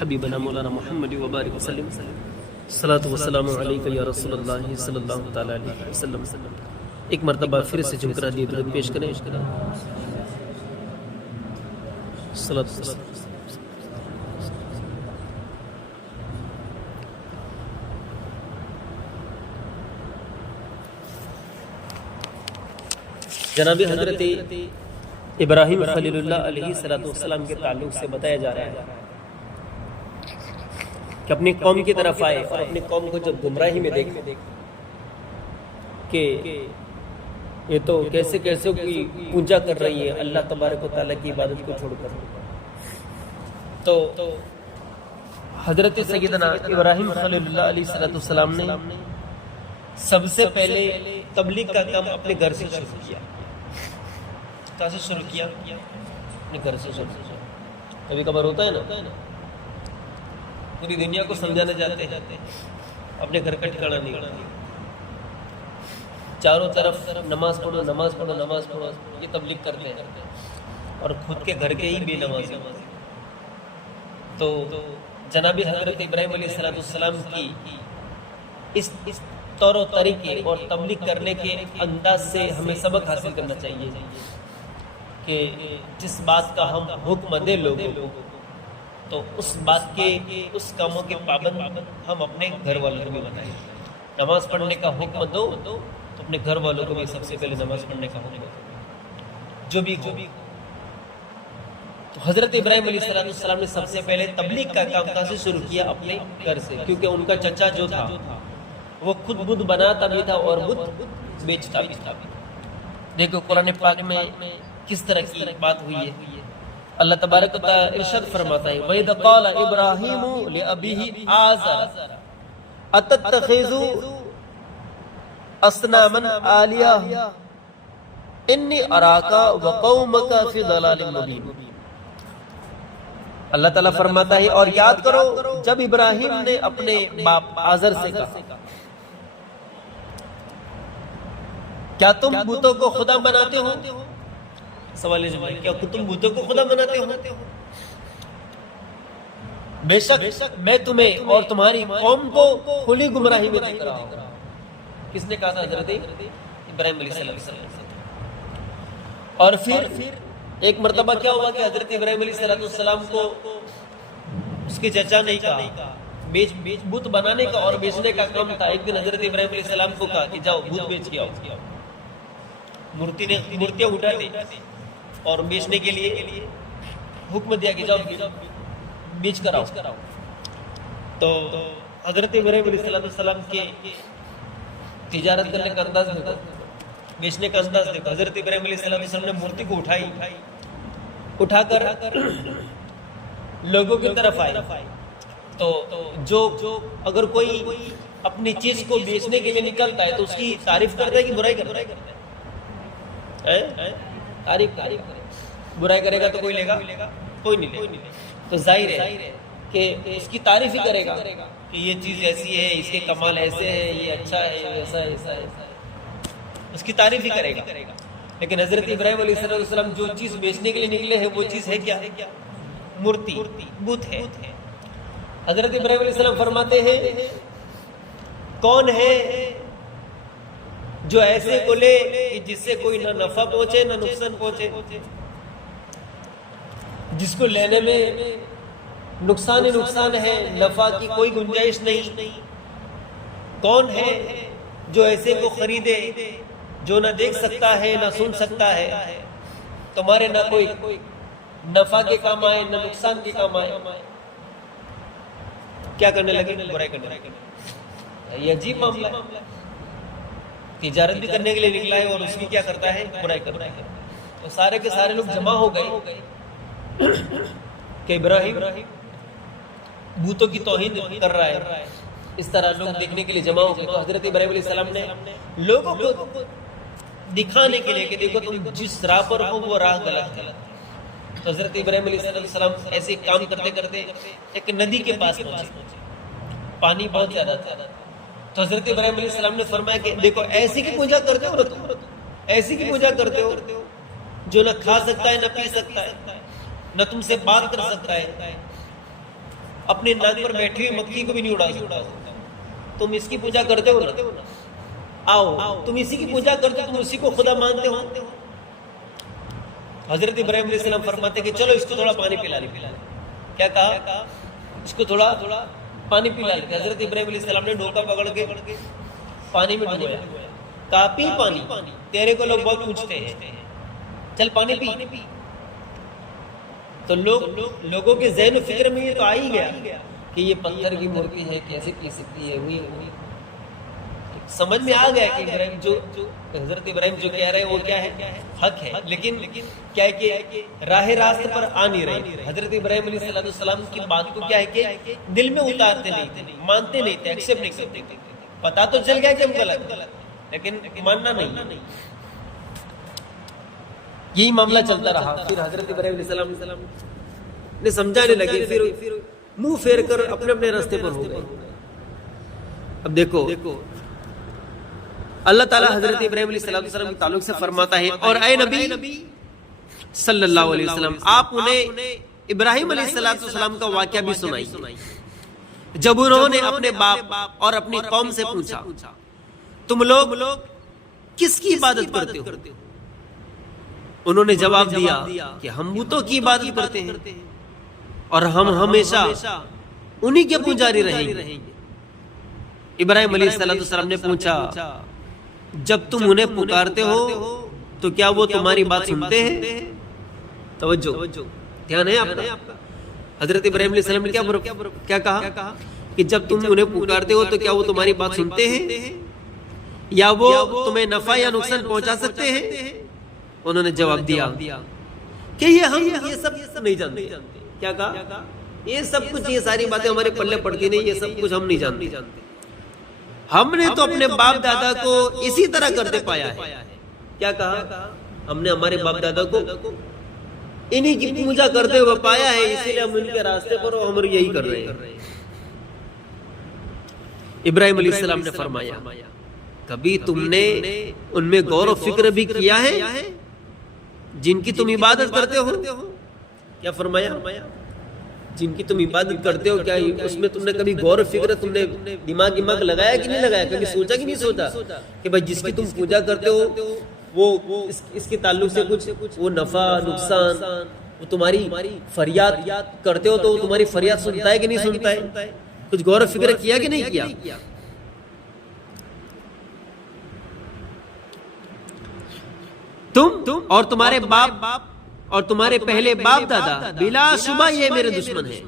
حبیبنا مولانا محمد وبارک وسلم صلاۃ والسلام علیک یا رسول اللہ صلی اللہ تعالی علیہ وسلم. ایک مرتبہ پھر سے جھم کر درود پیش کریں. صلاۃ جناب حضرت ابراہیم خلیل اللہ علیہ السلام کے تعلق سے بتایا جا رہا ہے کہ اپنی قوم کی طرف آئے اور اپنی قوم کو جب گمراہی میں دیکھے کہ یہ تو کیسے کیسے کی پوجا کر رہی ہے اللہ تبارک و تعالیٰ کی عبادت کو چھوڑ کر. تو حضرت سیدنا ابراہیم خلیل اللہ علیہ السلام نے سب سے پہلے تبلیغ کا کام اپنے گھر سے شروع کیا. کہاں سے شروع کیا؟ اپنے گھر سے شروع کیا. کبھی کبھار ہوتا ہے نا پوری دنیا کو سمجھانا چاہتے ہیں اپنے گھر کا ٹھکانا نہیں. چاروں طرف نماز پڑھو نماز پڑھو نماز پڑھو یہ تبلیغ کرتے ہیں اور خود کے گھر کے ہی بے نمازی. تو جناب حضرت ابراہیم علیہ السلام کی اس طور و طریقے اور تبلیغ کرنے کے انداز سے ہمیں سبق حاصل کرنا چاہیے کہ جس بات کا ہم حکم دے لوگوں کو تو اس بات کے اس کاموں کے پابند ہم اپنے گھر والوں کو بھی بتائیں. نماز پڑھنے کا حکم دو تو اپنے گھر والوں کو بھی سب سے پہلے نماز پڑھنے کا حکم دو جو بھی ہو. تو حضرت ابراہیم علیہ السلام نے سب سے پہلے تبلیغ کا کام کہاں سے شروع کیا؟ اپنے گھر سے. کیونکہ ان کا چچا جو تھا وہ خود بدھ بناتا بھی تھا اور بدھ بیچتا بھی تھا. دیکھو قرآن پاک میں کس طرح کی بات ہوئی ہے. اللہ تبارک و تعالی ارشاد فرماتا ہے وَإِذْ قَالَ إِبْرَاهِيمُ لِأَبِيهِ آزَرَ أَتَتَّخِذُ أَصْنَامًا آلِهَةً إِنِّي أَرَاكَ وَقَوْمَكَ فِي ضَلَالٍ مُبِينٍ. اللہ تعالیٰ فرماتا ہے اور یاد کرو جب ابراہیم نے اپنے باپ آزر سے کہا کیا تم بتوں کو خدا بناتے ہو؟ سوال ہے کیا تم بتوں کو خدا بناتے ہو؟ بے شک میں تمہیں اور تمہاری قوم کو کھلی گمراہی میں دیکھ رہا ہوں. کس نے کہا تھا؟ حضرت ابراہیم علیہ السلام. اور پھر ایک مرتبہ کیا ہوا کہ حضرت ابراہیم علیہ السلام کو اس کے چچا نے کہا بت بنانے کا اور بیچنے کا کام تھا. ایک دن حضرت ابراہیم علیہ السلام کو کہا کہ جاؤ بت بیچ کے آؤ. مورتیاں اٹھا دی اور بیچنے کے لیے حکم دیا کہ جاؤ بیچ کر آؤ. تو حضرت ابراہیم علیہ السلام کے تجارت کرنے کا انداز دیکھو بیچنے کا انداز دیکھو. حضرت ابراہیم علیہ السلام نے مورتی کو اٹھا کر لوگوں کی طرف آئے. تو جو اگر کوئی اپنی چیز کو بیچنے کے لیے نکلتا ہے تو اس کی تعریف کرتا ہے کہ برائی کرتا ہے؟ تعریف کرے. برائی کرے گا تو کوئی لے گا؟ کوئی نہیں لے. تو ظاہر ہے کہ اس کی تعریف ہی کرے گا کہ یہ چیز ایسی ہے اس کے کمال ایسے ہیں یہ اچھا ہے ایسا ایسا ایسا اس کی تعریف ہی کرے گا. لیکن حضرت ابراہیم علیہ السلام جو چیز بیچنے کے لیے نکلے ہیں وہ چیز ہے کیا؟ مورتی بت ہے. حضرت ابراہیم علیہ السلام فرماتے ہیں کون ہے جو ایسے کو لے جس سے کوئی نہ نفع پہنچے نہ نقصان پہنچے، جس کو لینے میں نقصان ہی نقصان ہے نفع کی کوئی گنجائش نہیں. کون ہے جو ایسے کو خریدے جو نہ دیکھ سکتا ہے نہ سن سکتا ہے، تمہارے نہ کوئی نفع کے کام آئے نہ نقصان کے کام آئے. کیا کرنے لگے؟ برائی کرنے لگے. یہ عجیب معاملہ ہے. تجارت بھی کرنے کے لیے نکلا ہے اور اس کی کیا کرتا ہے؟ برائی کرتا ہے. تو سارے کے سارے لوگ جمع ہو گئے کہ ابراہیم بتوں کی توہین کر رہا ہے. اس طرح لوگ دیکھنے کے لیے جمع ہو گئے. تو حضرت ابراہیم علیہ السلام نے لوگوں کو دکھانے کے لیے کہ دیکھو تم جس راہ پر ہو وہ راہ غلط ہے. تو حضرت ابراہیم علیہ السلام ایسے کام کرتے کرتے ایک ندی کے پاس پہنچے. پانی بہت زیادہ تھا. تو حضرت ابراہیم علیہ السلام نے فرمایا کہ دیکھو ایسی کی پوجا کرتے ہو تم، ایسی کی پوجا کرتے ہو جو نہ کھا سکتا ہے نہ پی سکتا ہے نہ تم سے بات کر سکتا ہے. اپنے ناک پر بیٹھی ہوئی مکھی کو بھی نہیں اڑا سکتا. تم اس کی پوجا کرتے ہو نا, آؤ تم اسی کی پوجا کرتے ہو, تم اسی کو خدا مانتے ہو. حضرت ابراہیم علیہ السلام فرماتے کہ چلو اس کو تھوڑا پانی پلا لے. کیا کہا؟ اس کو تھوڑا پانی پلا لے. حضرت ابراہیم علیہ السلام نے ڈھوکا پکڑ کے پانی میں ڈبویا. کہا پی پانی, تیرے کو لوگ بہت پوچھتے ہیں, چل پانی پی. تو لوگوں کے ذہن و فکر میں یہ تو آ ہی گیا کہ یہ پتھر کی مورتی ہے, کیسے پی سکتی ہے. سمجھ میں آ گیا کہ ابراہیم جو حضرت ابراہیم جو کہہ رہے ہیں وہ کیا ہے, حق ہے. لیکن کیا ہے کہ راہ راست پر آ نہیں رہے. حضرت ابراہیم علیہ السلام کی بات کو کیا ہے کہ دل میں اتارتے نہیں تھے, مانتے نہیں تھے, ایکسیپٹ نہیں کرتے تھے. پتا تو چل گیا کہ ہم غلط, لیکن ماننا نہیں. یہی معاملہ چلتا رہا. پھر حضرت ابراہیم علیہ السلام نے سمجھانے لگے, پھر منہ پھیر کر اپنے اپنے راستے پر ہو گئے. اب دیکھو اللہ تعالیٰ حضرت ابراہیم علیہ السلام کے تعلق سے فرماتا ہے, اور اے نبی صلی اللہ علیہ وسلم آپ انہیں ابراہیم علیہ السلام کا واقعہ بھی سنائیے. جب انہوں نے اپنے باپ اور اپنی قوم سے پوچھا تم لوگ کس کی عبادت کرتے ہو, انہوں نے جواب دیا کہ ہم بتوں کی عبادت کرتے ہیں اور ہم ہمیشہ انہی کے پجاری رہیں گے. ابراہیم علیہ السلام نے پوچھا جب تم انہیں پکارتے ہو تو کیا وہ تمہاری بات سنتے ہیں؟ توجہ دھیان ہے آپ کا. حضرت ابراہیم علیہ السلام نے کیا کہا کہ جب تم انہیں پکارتے ہو تو کیا وہ تمہاری بات سنتے ہیں یا وہ تمہیں نفع یا نقصان پہنچا سکتے ہیں؟ انہوں نے جواب دیا کہ یہ سب نہیں جانتے. کیا کہا؟ یہ سب کچھ, یہ ساری باتیں ہمارے پلے پڑتی نہیں, یہ سب کچھ ہم نہیں جانتے. ہم نے تو اپنے باپ دادا کو اسی طرح کرتے پایا ہے. کیا کہا؟ ہم نے ہمارے باپ دادا کو انہی کی پوجا کرتے ہوئے پایا ہے, اسی لیے ہم ان کے راستے پر ہم یہی کر رہے ہیں. ابراہیم علیہ السلام نے فرمایا کبھی تم نے ان میں غور و فکر بھی کیا ہے جن کی تم عبادت کرتے ہو؟ کیا فرمایا؟ جن کی تم عبادت کرتے ہو کیا اس میں تم نے کبھی غور و فکر, تم نے دماغ لگایا کہ نہیں لگایا؟ کبھی سوچا کہ نہیں سوچا کہ بھائی جس کی تم پوجا کرتے ہو وہ اس کے تعلق سے کچھ وہ نفع نقصان, وہ تمہاری فریاد کرتے ہو تو وہ تمہاری فریاد سنتا ہے کہ نہیں سنتا ہے؟ کچھ غور و فکر کیا کہ نہیں کیا؟ تم اور تمہارے باپ اور تمہارے پہلے باپ دادا بلا شبہ یہ میرے دشمن ہیں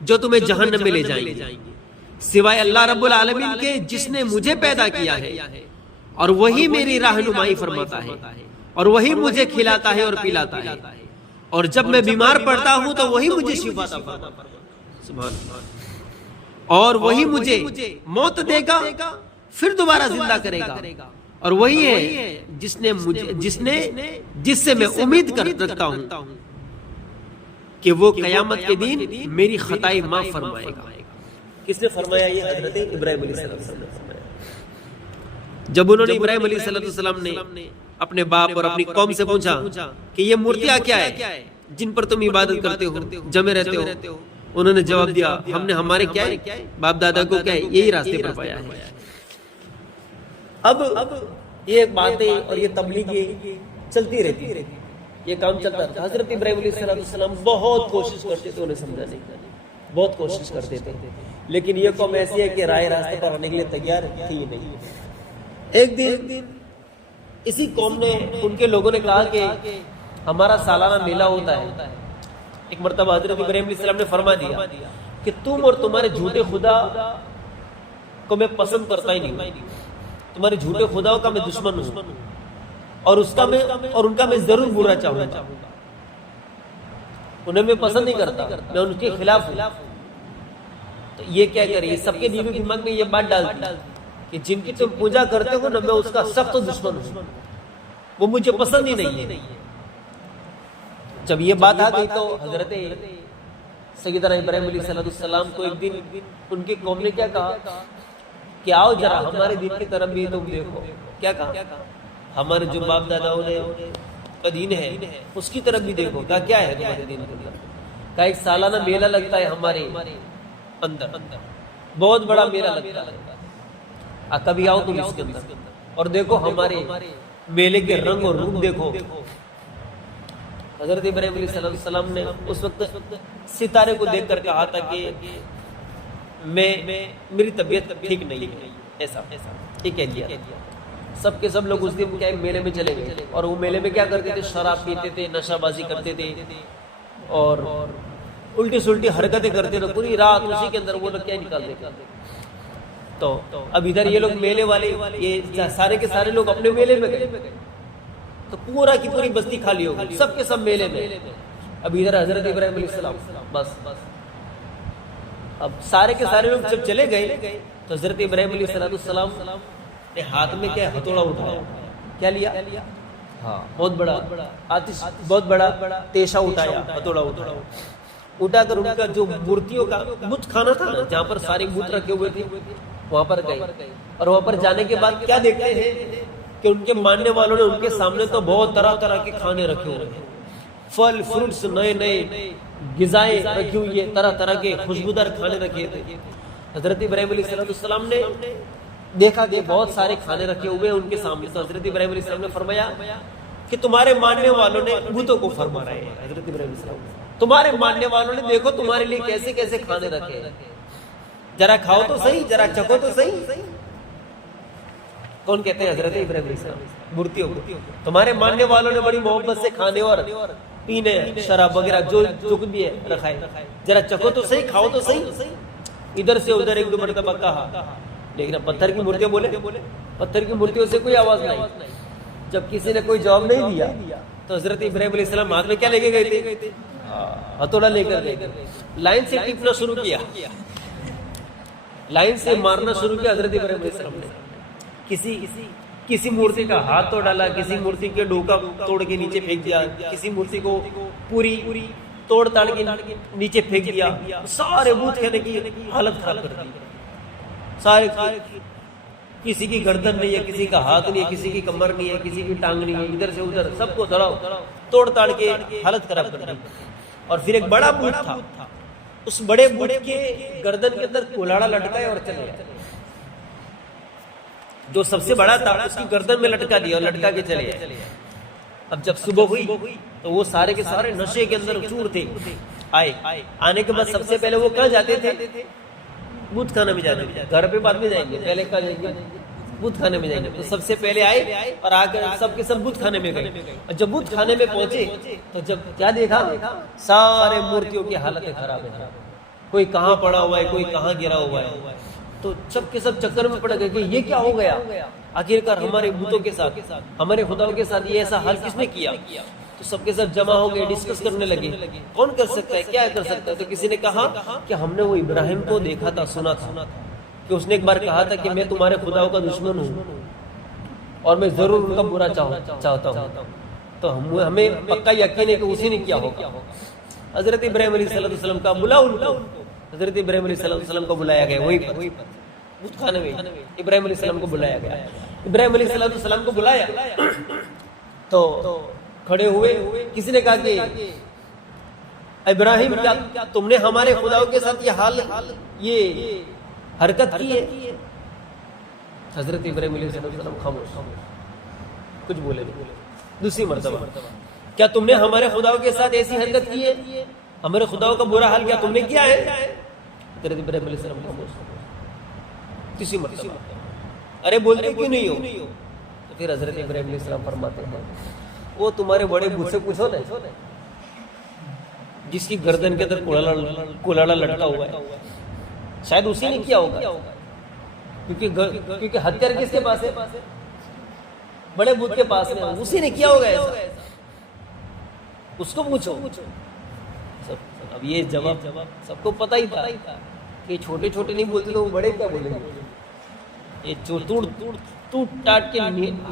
جو تمہیں جہنم میں لے جائیں گے, سوائے اللہ رب العالمین کے جس نے مجھے پیدا کیا ہے, اور وہی میری رہنمائی فرماتا ہے, اور وہی مجھے کھلاتا ہے اور پلاتا ہے, اور جب میں بیمار پڑتا ہوں تو وہی مجھے شفا عطا فرماتا ہے. سبحان اللہ. اور وہی مجھے موت دے گا پھر دوبارہ زندہ کرے گا, اور وہی ہے جس سے میں امید رکھتا ہوں کہ وہ قیامت کے دن میری خطائیں معاف فرمائے گا. کس نے فرمایا؟ یہ حضرت ابراہیم علیہ السلام نے فرمایا. جب انہوں نے ابراہیم علیہ السلام نے اپنے باپ اور اپنی قوم سے پوچھا کہ یہ مورتیاں کیا ہے جن پر تم عبادت کرتے ہو, جمے رہتے ہو, انہوں نے جواب دیا ہم نے ہمارے کیا ہے باپ دادا کو کیا ہے یہی راستے پر پایا ہے. اب یہ باتیں اور یہ تبلیغ چلتی رہتی ہے, یہ کام چلتا رہتا. حضرت ابراہیم علیہ السلام بہت کوشش کرتے تھے انہیں سمجھانے کی, بہت کوشش کرتے تھے, لیکن یہ قوم ایسی ہے کہ راہ راستے پر آنے کے لیے تیار تھی نہیں. ایک دن اسی قوم نے, ان کے لوگوں نے کہا کہ ہمارا سالانہ میلہ ہوتا ہے. ایک مرتبہ حضرت ابراہیم علیہ السلام نے فرما دیا کہ تم اور تمہارے جھوٹے خدا کو میں پسند کرتا ہی نہیں, تمہارے جھوٹے خداؤں کا میں دشمن ہوں, اور ان کا میں ضرور برا چاہوں گا. انہیں میں پسند نہیں کرتا, میں ان کے خلاف ہوں. تو یہ کیا کرے, سب کے دماغ میں یہ بات ڈال دی کہ جن کی تم پوجا کرتے ہو نا میں اس کا سخت دشمن ہوں, وہ مجھے پسند ہی نہیں ہے. جب یہ بات آ گئی تو حضرت سیدنا ابراہیم علیہ السلام کو ایک دن ان کی قوم نے کیا کہا کہ آؤ ذرا ہمارے دین کی طرف بھی تم دیکھو. کیا کہا؟ ہمارے جو باپ داداؤں نے کا دین ہے اس کی طرف بھی دیکھو. کیا ہے تمہارے دین کے اندر؟ کا ایک سالانہ میلہ لگتا ہے ہمارے اندر، بہت بڑا میلہ لگتا ہے، کبھی آؤ تم اس کے اندر اور دیکھو ہمارے میلے کے رنگ اور روپ دیکھو۔ حضرت ابراہیم علیہ السلام نے اس وقت ستارے کو دیکھ کر کہا تھا کہ میری طبیعت ٹھیک نہیں ہے، ایسا یہ کہہ دیا۔ سب کے سب لوگ اس دن کیا میلے میں چلے گئے، اور وہ میلے میں کیا کرتے تھے؟ شراب پیتے تھے، نشہ بازی کرتے تھے اور الٹی سلٹی حرکتیں کرتے تھے پوری رات، اسی کے اندر وہ لوگ کیا نکالتے تھے۔ تو اب ادھر یہ لوگ میلے والے، یہ سارے کے سارے لوگ اپنے میلے میں گئے، تو پورا کی پوری بستی خالی ہو گئی، سب کے سب میلے میں۔ اب ادھر حضرت ابراہیم علیہ السلام، بس اب سارے کے سارے لوگ جب چلے گئے تو حضرت ابراہیم علیہ السلام نے ہاتھ میں کیا ہتھوڑا اٹھایا، کیا لیا؟ ہاں بہت بڑا آتش، بہت بڑا تیشا اٹھایا، ہتھوڑا اٹھا کر ان کا جو مورتیوں کا بت خانہ تھا نا، جہاں پر سارے بت رکھے ہوئے تھے، وہاں پر گئے، اور وہاں پر جانے کے بعد کیا دیکھتے ہیں کہ ان کے ماننے والوں نے ان کے سامنے تو بہت طرح طرح کے کھانے رکھے ہوئے ہیں، پھل فروٹس، نئے نئے غذائیں رکھی ہوئی ہے، طرح طرح کے خوشبودار کھانے رکھے تھے۔ حضرت ابراہیم علیہ السلام نے دیکھا کہ بہت سارے کھانے رکھے ہوئے ہیں ان کے سامنے، تو حضرت ابراہیم علیہ السلام نے فرمایا کہ تمہارے ماننے والوں نے بتوں کو فرما رہے ہیں، حضرت ابراہیم علیہ السلام تمہارے ماننے والوں نے دیکھو تمہارے لیے کیسے کیسے کھانے رکھے ہیں، ذرا کھاؤ تو صحیح، ذرا چکھو تو صحیح۔ کون کہتے ہیں؟ حضرت ابراہیم علیہ السلام مورتیوں کو۔ تمہارے ماننے والوں نے بڑی محبت سے کھانے اور پینے، شراب وغیرہ جو بھی ہے رکھا ہے، ذرا چکھو تو صحیح، کھاؤ تو صحیح۔ ادھر سے ادھر ایک دو مرتبہ کہا، لیکن پتھر کی مورتیاں بولے، پتھر کی مورتیوں سے کوئی آواز نہیں۔ جب کسی نے کوئی جواب نہیں دیا تو حضرت ابراہیم علیہ السلام ہاتھ میں کیا لے کے گئے تھے؟ ہتھوڑا لے کر گئے، لائن سے ٹپنا شروع کیا، لائن سے مارنا شروع کیا حضرت ابراہیم علیہ السلام نے۔ کسی مورتی کا ہاتھ تو ڈالا، کسی مورتی کے ڈوکا توڑ کے نیچے پھینک دیا، کسی مورتی کو پوری توڑ تاڑ کے نیچے پھینک دیا، سارے بت کھانے کی حالت خراب کر دی، سارے، کسی کی گردن نہیں ہے، کسی کا ہاتھ نہیں ہے، کسی کی کمر نہیں ہے، کسی کی ٹانگ نہیں ہے، ادھر سے ادھر سب کو توڑ تاڑ کے حالت خراب کر دی۔ اور پھر ایک بڑا بت تھا، اس بڑے بت کے گردن کے اندر کلاڑا لٹکایا اور چلے گئے، جو سب سے بڑا تھا اس کی گردن میں لٹکا دیا اور لٹکا کے چلے گئے۔ اب جب صبح ہوئی تو وہ سارے کے سارے نشے کے اندر چور تھے، آنے کے بعد سب سے پہلے وہ کہاں جاتے تھے؟ بت خانے میں جاتے تھے، گھر پہ بعد میں جائیں گے، پہلے کہاں جائیں گے؟ بت خانے میں جائیں گے۔ تو سب سے پہلے آئے اور آ کر سب کے سب بت خانے میں گئے، اور جب بت خانے میں پہنچے تو جب کیا دیکھا؟ سارے مورتیوں کی حالتیں خراب ہے، کوئی کہاں پڑا ہوا ہے، کوئی کہاں گرا ہوا ہے۔ تو سب کے سب چکر میں پڑ گئے کہ یہ کیا ہو گیا، آخرکار ہمارے بتوں کے ساتھ، ہمارے خداؤں کے ساتھ یہ ایسا حال کس نے کیا؟ تو سب کے سب جمع ہو گئے، ڈسکس کرنے لگے کون کر سکتا ہے، کیا کر سکتا ہے۔ تو کسی نے کہا کہ ہم نے وہ ابراہیم کو دیکھا تھا، سنا تھا کہ اس نے ایک بار کہا تھا کہ میں تمہارے خداؤں کا دشمن ہوں اور میں ضرور ان کا برا چاہتا ہوں، تو ہمیں پکا یقین ہے کہ اسی نے کیا ہوگا۔ حضرت ابراہیم علیہ السلام کا بلا ان کو، حضرت ابراہیم علیہ السلام کو بلایا گیا، وہی بت خانے میں ابراہیم علیہ السلام کو بلایا گیا۔ ابراہیم علیہ السلام کو بلایا تو کھڑے ہوئے، کسی نے کہا کہ ابراہیم کیا تم نے ہمارے خداؤں کے ساتھ یہ حال، یہ حرکت کی ہے؟ حضرت ابراہیم علیہ السلام خاموش، کچھ بولے نہیں۔ دوسری مرتبہ، کیا تم نے ہمارے خداؤں کے ساتھ ایسی حرکت کی ہے؟ ہمارے خداؤں کا برا حال کیا تم نے کیا ہے؟ حضرت ابراہیم علیہ السلام خاموش۔ تیسری مرتبہ، ارے بولتے کیوں نہیں ہو؟ تو پھر حضرت ابراہیم علیہ السلام فرماتے ہیں وہ تمہارے بڑے بت سے پوچھو نا، جس کی گردن کے اندر کلاڑا لٹکا ہوا ہے، شاید اسی نے کیا ہوگا، کیونکہ ہتھیار کس کے پاس ہے؟ بڑے بت کے پاس ہے، اسی نے کیا ہوگا ایسا، اس کو پوچھو۔ اب یہ جواب سب کو پتہ ہی تھا کہ چھوٹے چھوٹے نہیں بولتے تو وہ بڑے کیا بولیں گے، یہ ٹوٹ ٹاٹ کے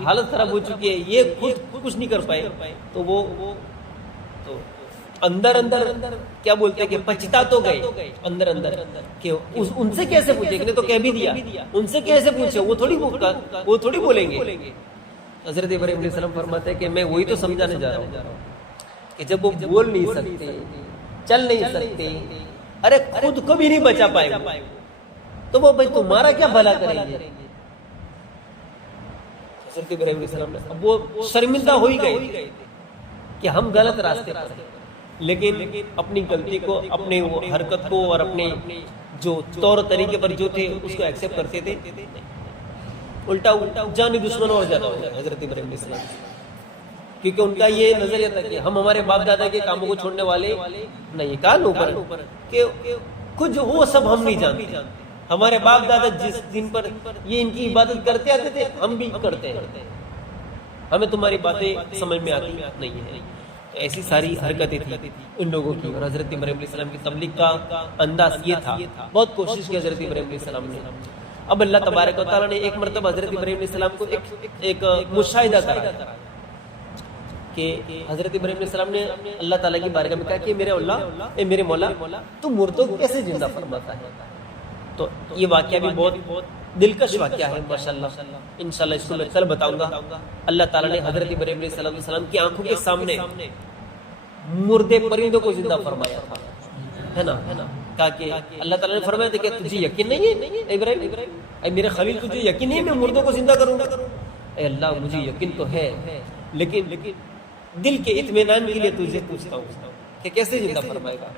حالت خراب ہو چکی ہے، یہ خود کچھ نہیں کر پائے، تو وہ تو اندر کیا بولتے ہیں کہ پچھتا تو گئے اندر کہ ان سے کیسے پوچھے، نے تو کہہ بھی دیا، ان سے کیسے پوچھے، وہ تھوڑی بولیں گے۔ حضرت ابراہیم علیہ السلام فرماتے ہیں کہ میں وہی تو سمجھانے جا رہا ہوں کہ جب وہ بول نہیں سکتے چل نہیں سکتے، ارے خود کو بھی نہیں بچا پائے تو وہ بھائی تمہارا کیا بھلا کریں گے؟ حضرت ابراہیم علیہ السلام نے اب وہ شرمندہ ہو ہی گئے کہ ہم غلط راستے پر ہیں، لیکن اپنی غلطی کو، اپنے وہ حرکت کو اور اپنے جو طور طریقے پر جو تھے اس کو ایکسپٹ کرتے تھے، الٹا جانی دشمن اور زیادہ ہو گیا حضرت ابراہیم علیہ السلام، کیونکہ ان کا یہ نظریہ تھا کہ ہم ہمارے باپ دادا کے کاموں کو چھوڑنے والے نہیں، کہا اوپر کہ کچھ وہ سب ہم نہیں جانتے، ہمارے باپ دادا جس دن پر یہ ان کی عبادت کرتے آتے تھے ہم بھی کرتے ہیں، ہمیں تمہاری باتیں سمجھ میں آتی نہیں ہے۔ تو ایسی ساری حرکتیں تھیں ان لوگوں کی، اور حضرت ابراہیم علیہ السلام کی تبلیغ کا انداز یہ تھا، بہت کوشش کی حضرت ابراہیم علیہ السلام نے۔ اب اللہ تبارک و تعالیٰ نے ایک مرتبہ حضرت ابراہیم علیہ السلام کو ایک مشاہدہ کرایا کہ حضرت ابراہیم علیہ السلام نے اللہ تعالیٰ کی بارگاہ میں کہا کہ میرے اللہ، اے میرے مولا، تو مردوں کو کیسے زندہ فرماتا ہے؟ تو یہ واقعہ بھی بہت دلکش واقعہ ہے ماشاءاللہ، انشاءاللہ اس کو میں کل بتاؤں گا۔ اللہ تعالیٰ نے حضرت ابراہیم علیہ السلام کی آنکھوں کے سامنے مردے پرندوں کو زندہ فرمایا تھا، ہے نا، کہا کہ اللہ تعالیٰ نے فرمایا تھا کہ تجھے یقین نہیں ہے ابراہیم، اے میرے خلیل تجھے یقین نہیں ہے میں مردوں کو زندہ کروں گا؟ اے اللہ مجھے یقین تو ہے، لیکن دل کے اطمینان کے لیے تجھے پوچھتا ہوں کہ کیسے زندہ فرمائے گا؟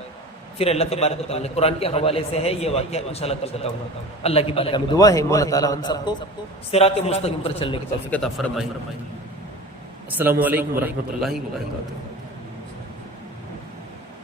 پھر اللہ تبارک و تعالیٰ نے قرآن کے حوالے سے ہے یہ واقعہ، انشاءاللہ کل بتاؤں گا۔ اللہ کی بارگاہ میں دعا ہے مولا تعالیٰ ہم سب کو صراط مستقیم پر چلنے کی توفیق عطا فرمائے۔ السلام علیکم ورحمۃ اللہ وبرکاتہ۔